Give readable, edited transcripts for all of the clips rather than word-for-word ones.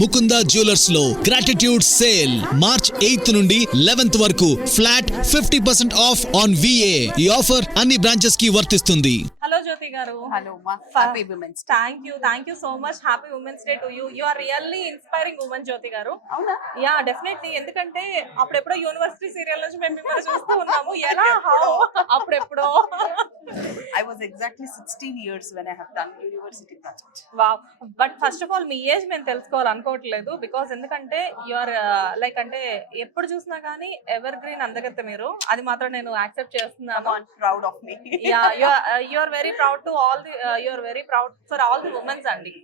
Mukunda jewellers లో gratitude sale March 8th నుండి 11th వరకు ఫ్లాట్ 50% ఆఫ్ ఆన్ VA. ఈ ఆఫర్ అన్ని బ్రాంచెస్ కి వర్తిస్తుంది. హలో జ్యోతి గారు. హలో మా happy women's thank you so much. Happy women's day to you. You are really inspiring women Jyothi గారు. అవునా? Yeah definitely. ఎందుకంటే అప్పుడెప్పుడో యూనివర్సిటీ సీరియల్ నుంచి మేము మిమ్మల్ని చూస్తూ ఉన్నాము. ఎలా అప్పుడెప్పుడో I was exactly 16 years when I have done university project. Wow. But first of all me age మేము తెలుసుకోవాలనుకోవట్లేదు. బికాస్ ఎందుకంటే యూఆర్ లైక్ అంటే ఎప్పుడు చూసినా కానీ ఎవర్ గ్రీన్ అందగత్తే మీరు. అది మాత్రం నేను యాక్సెప్ట్ చేస్తున్నాను. I'm proud of me. You are very proud to all the you are very proud for all the womens అండి.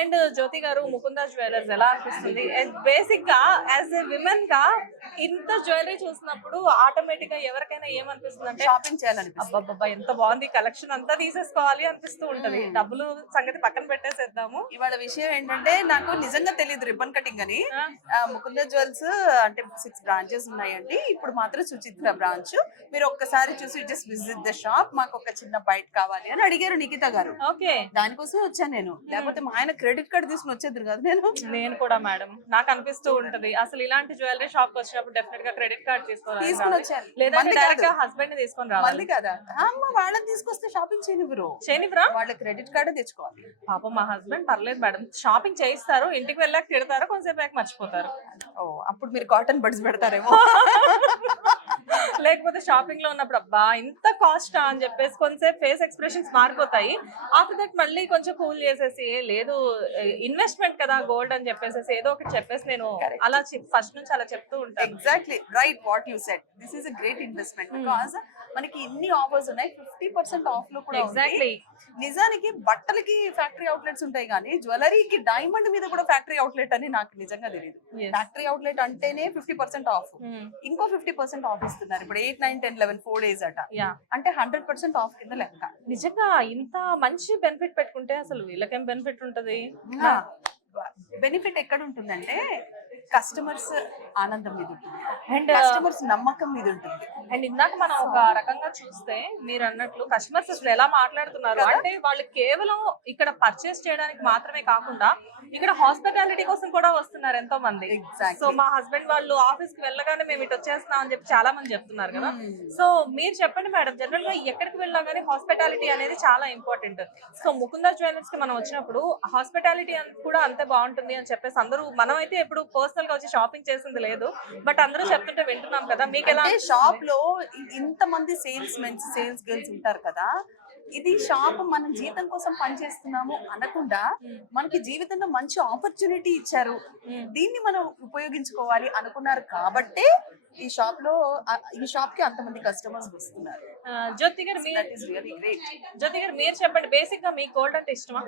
అండ్ జ్యోతి గారు, ముకుందా జ్యువెలర్స్ ఎలా అనిపిస్తుంది? బేసిక్ గా యాజ్ ఎ విమెన్ గా ఇంత జ్యువెలరీ చూసినప్పుడు ఆటోమేటిక్ గా ఎవరికైనా ఏమనిపిస్తుంది అంటే షాపింగ్ చేయాలనిపిస్తుంది. అబ్బబ్బబ్బా ఎంత బాగుంది, కలెక్షన్ అంతా తీసేసుకోవాలి అనిపిస్తూ ఉంటది. డబ్బులు సంగతి పక్కన పెట్టేసేద్దాము. ఇవాళ విషయం ఏంటంటే నాకు నిజంగా తెలియదు రిబ్బన్ కటింగ్ అని. ముకుంద జ్యువెల్స్ అంటే 6 బ్రాంచెస్ ఉన్నాయండి. ఇప్పుడు మాత్రం సుచిత్ర బ్రాంచ్. మీరు ఒక్కసారి చూసి జస్ట్ విజిట్ ద షాప్. మాకు ఒక చిన్న బైట్ కావాలి అని అడిగారు నిఖిత గారు. ఓకే, దానికోసం వచ్చాను నేను. లేకపోతే మా ఆయన క్రెడిట్ కార్డ్ తీసుకుని వచ్చేది కదా. నేను కూడా మేడం, నాకు అనిపిస్తూ ఉంటది అసలు ఇలాంటి జ్యువెలరీ షాప్ వచ్చినప్పుడు డెఫినెట్ గా క్రెడిట్ కార్డ్ తీసుకుని వచ్చాను. లేదంటే డైరెక్ట్ గా హస్బెండ్ ని తీసుకొని రావాలి. మళ్ళీ కదా అమ్మ వాళ్ళని తీసుకొస్తే షాపింగ్ చేయనివ్వరు. వాళ్ళ క్రెడిట్ కార్డు తెచ్చుకోవాలి. పాపం మా హస్బెండ్ పర్లేదు మేడం, షాపింగ్ చేయిస్తారు, ఇంటికి వెళ్ళాక తిడతారు, కొంచెంసేపు మర్చిపోతారు. ఓ అప్పుడు మీరు కాటన్ బడ్స్ పెడతారేమో. లేకపోతే షాపింగ్ లో ఉన్నప్పుడు అబ్బా ఇంత కాస్ట్ అని చెప్పేసి కొంచెంసేపు ఫేస్ ఎక్స్ప్రెషన్స్ మారిపోతాయి. ఆఫ్టర్ దట్ మళ్ళీ కొంచెం కూల్ చేసేసి లేదు ఇన్వెస్ట్మెంట్ కదా గోల్డ్ అని చెప్పేసి ఏదో ఒకటి చెప్పేసి నేను అలా ఫస్ట్ నుంచి అలా చెప్తూ ఉంటాను. Exactly right what you said. This is a great investment because మనకి ఇన్ని ఆఫర్స్ ఉన్నాయి. 50% ఆఫ్ లో కూడా ఎగ్జాక్ట్లీ. నిజానికి బట్టలకి ఫ్యాక్టరీ అవుట్లెట్స్ ఉంటాయి కానీ జ్యువెలరీకి డైమండ్ మీద కూడా ఫ్యాక్టరీ అవుట్లెట్ అని నాకు నిజంగా తెలియదు. ఫ్యాక్టరీ అవుట్లెట్ అంటేనే 50% ఆఫ్, ఇంకో 50% ఆఫ్ ఇస్తున్నారు ఇప్పుడు 8, 9, 10, 11 4 days అట. అంటే 100% ఆఫ్ కింద లెక్క. నిజంగా ఇంత మంచి బెనిఫిట్ పెట్టుకుంటే అసలు వీళ్ళకేం బెనిఫిట్ ఉంటది? బెనిఫిట్ ఎక్కడ ఉంటుందంటే కస్టమర్స్ ఆనందం మీద ఉంటుంది అండ్ కస్టమర్స్ నమ్మకం మీద ఉంటుంది. అండ్ ఇందాక మనం ఒక రకంగా చూస్తే మీరు అన్నట్లు కస్టమర్స్ అసలు ఎలా మాట్లాడుతున్నారు అంటే వాళ్ళు కేవలం ఇక్కడ పర్చేస్ చేయడానికి మాత్రమే కాకుండా ఇక్కడ హాస్పిటాలిటీ కోసం కూడా వస్తున్నారు ఎంతో మంది. సో మా హస్బెండ్ వాళ్ళు ఆఫీస్ కి వెళ్ళగానే మేము ఇటు వచ్చేస్తున్నాం అని చెప్పి చాలా మంది చెప్తున్నారు కదా. సో మీరు చెప్పండి మేడం, జనరల్ గా ఎక్కడికి వెళ్ళినా కానీ హాస్పిటాలిటీ అనేది చాలా ఇంపార్టెంట్. సో ముకుందా జ్యువెలర్స్ కి మనం వచ్చినప్పుడు హాస్పిటాలిటీ కూడా అంతే బాగుంటుంది అని చెప్పేసి అందరూ, మనం అయితే ఎప్పుడు పర్సనల్ గా వచ్చి షాపింగ్ చేసింది లేదు, బట్ అందరూ చెప్తుంటే వింటున్నాం కదా. మీకు ఎలా షాప్ లో ఇంత మంది సేల్స్ మెన్స్ సేల్స్ గర్ల్స్ ఉంటారు కదా, ఇది షాప్ మనం జీతం కోసం పనిచేస్తున్నాము అనకుండా మనకి జీవితంలో మంచి ఆపర్చునిటీ ఇచ్చారు, దీన్ని మనం ఉపయోగించుకోవాలి అనుకున్నారు కాబట్టే ఈ షాప్ కి అంతమంది కస్టమర్స్ వస్తున్నారు. జ్యోతి గారు మీరు చెప్పండి, బేసిక్ గా మీకు గోల్డ్ అంటే ఇష్టమా?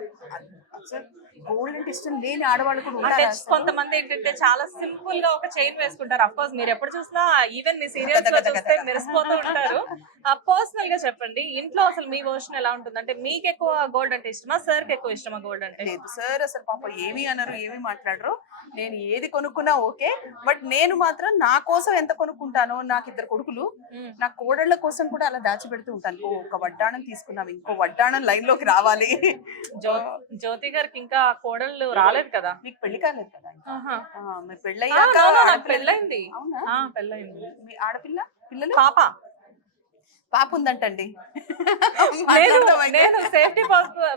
గోల్డ్ అంటే ఇష్టం లేని ఆడవాళ్ళు కూడా అంటే కొంతమంది ఏంటంటే చాలా సింపుల్ గా ఒక చైన్ వేసుకుంటారు. అఫ్ కోర్స్ మీరు ఎప్పుడు చూసినా ఈవెన్ మీ సీరియల్స్ లో చూస్తే మెరిసిపోతూ ఉంటారు. పర్సనల్ గా చెప్పండి, ఇంట్లో అసలు మీ వర్షన్ ఎలా ఉంటుంది? అంటే మీకు ఎక్కువ గోల్డ్ అంటే ఇష్టమా, సార్ కి ఎక్కువ ఇష్టమా గోల్డ్ అంటే? లేదు సార్ అసలు పాప ఏమీ అనరు, ఏమీ మాట్లాడరు. నేను ఏది కొనుక్కున్నా ఓకే, బట్ నేను మాత్రం నా కోసం ఎంత కొనుక్కుంటానో, నాకు 2 కొడుకులు, నా కోడళ్ళ కోసం కూడా అలా దాచిపెడుతూ ఉంటాను. ఒక వడ్డాణం తీసుకున్నాం, ఇంకో వడ్డాణం లైన్ లోకి రావాలి. జ్యోతి గారికి ఇంకా కోడళ్ళు రాలేదు కదా? మీకు పెళ్లి కాలేదు కదా? మీ పెళ్ళయ్యాక పెళ్ళైంది. అవునా? పెళ్ళైంది. మీ ఆడపిల్ల పిల్లలు? పాప ఉందంటండి. నేను సేఫ్టీ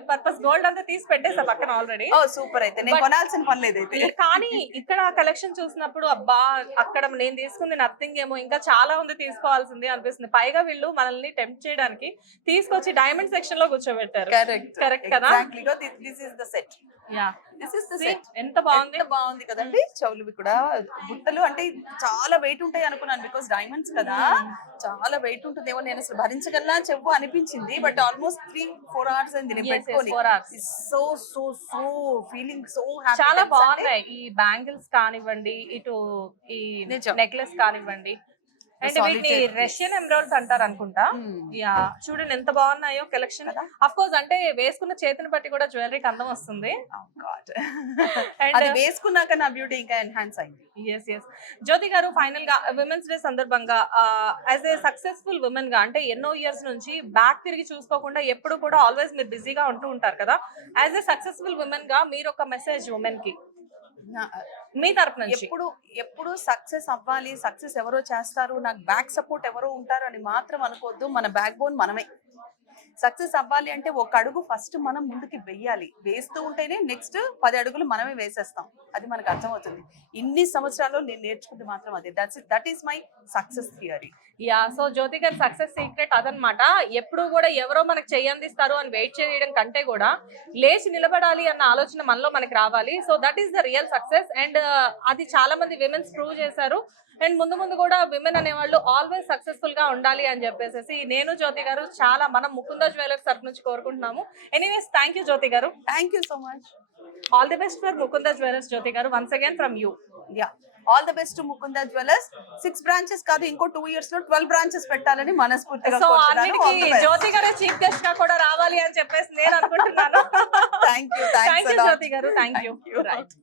పర్పస్ గోల్డ్ అంతా తీసి పెట్టేసా పక్కన ఆల్రెడీ. ఓ సూపర్, అయితే నేను కొనాల్సిన పని లేదు అయితే. కానీ ఇక్కడ కలెక్షన్ చూసినప్పుడు అబ్బా అక్కడ నేను తీసుకుంది నథింగ్ ఏమో, ఇంకా చాలా ఉంది తీసుకోవాల్సింది అనిపిస్తుంది. పైగా వీళ్ళు మనల్ని టెంప్ట్ చేయడానికి తీసుకొచ్చి డైమండ్ సెక్షన్ లో కూర్చోబెట్టారు. కరెక్ట్ కదా? This is the set. ఎంత బాగుంది కదండి. చెవులు కూడా బుట్టలు అంటే చాలా వెయిట్ ఉంటాయి అనుకున్నాను, బికాస్ డైమండ్స్ కదా, చాలా వెయిట్ ఉంటుందేమో, నేను అసలు భరించగలనా చెవు అనిపించింది. బట్ ఆల్మోస్ట్ 3-4 hours అయింది నేను పెట్టుకొని. So so so feeling so happy. చాలా బాగున్నాయి ఈ బ్యాంగిల్స్ కానివ్వండి, ఇటు ఈ నెక్లెస్ కానివ్వండి, అండ్ వీటిని రష్యన్ ఎమరాల్డ్స్ అంటారు అనుకుంటా. యా చూడండి ఎంత బాగున్నాయో కలెక్షన్. అఫ్ కోర్స్ అంటే వేసుకున్న చేతిని బట్టి కూడా జ్యువెలరీకి అందం వస్తుంది. అది వేసుకున్నాక నా బ్యూటీ ఇంకా ఎన్హాన్స్ అయింది. ఎస్ జ్యోతి గారు, ఫైనల్ గా విమెన్స్ డే సందర్భంగా యాజ్ ఏ సక్సెస్ఫుల్ ఉమెన్ గా అంటే ఎన్నో ఇయర్స్ నుంచి బ్యాక్ తిరిగి చూసుకోకుండా ఎప్పుడు కూడా ఆల్వేస్ మీరు బిజీగా ఉంటూ ఉంటారు కదా, యాజ్ ఏ సక్సెస్ఫుల్ ఉమెన్ గా మీరు ఒక మెసేజ్ ఉమెన్ కి మీ తరపు నుంచి ఎప్పుడు సక్సెస్ అవ్వాలి, సక్సెస్ ఎవరో చేస్తారు, నాకు బ్యాక్ సపోర్ట్ ఎవరో ఉంటారు అని మాత్రం అనుకోవద్దు. మన బ్యాక్ బోన్ మనమే. సక్సెస్ అవ్వాలి అంటే ఒక అడుగు ఫస్ట్ మనం ముందుకి వెయ్యాలి. వేస్తూ ఉంటేనే నెక్స్ట్ 10 అడుగులు మనమే వేసేస్తాం. అది మనకు అర్థమవుతుంది. ఇన్ని సంవత్సరాల్లో నేను నేర్చుకుంది మాత్రం అదే. That is my success theory. Yeah, so Jyothi గారి సక్సెస్ సీక్రెట్ అదనమాట. ఎప్పుడు కూడా ఎవరో మనకు చెయ్యందిస్తారు అని వెయిట్ చేయడం కంటే కూడా లేచి నిలబడాలి అన్న ఆలోచన మనలో మనకి రావాలి. So that is the real success. And అది చాలా మంది విమెన్స్ ప్రూవ్ చేశారు. అండ్ ముందు ముందు కూడా విమెన్ అనేవాళ్ళు ఆల్వేస్ సక్సెస్ఫుల్ గా ఉండాలి అని చెప్పేసి నేను జ్యోతి గారు చాలా మనం ముకుంద జ్యువెలర్స్ తరఫు నుంచి కోరుకుంటున్నాము. ఎనీవేస్, థ్యాంక్ యూ జ్యోతి గారు. Thank you so much. All the best for Mukunda jewellers Jyothi గారు. Once again from you. Yeah, all the best to Mukunda jewellers. 6 branches కాదు, ఇంకో 2 years లో 12 బ్రాంచెస్ పెట్టాలని మనస్ఫూర్తిగా సో కోరుతున్నాను. అన్నిటికీ జ్యోతి గారే చీఫ్ గెస్ట్ గా కూడా రావాలి అని చెప్పేసి నేను అనుకుంటున్నాను. Thank you thank you Jyothi గారు. Thank you. రైట్.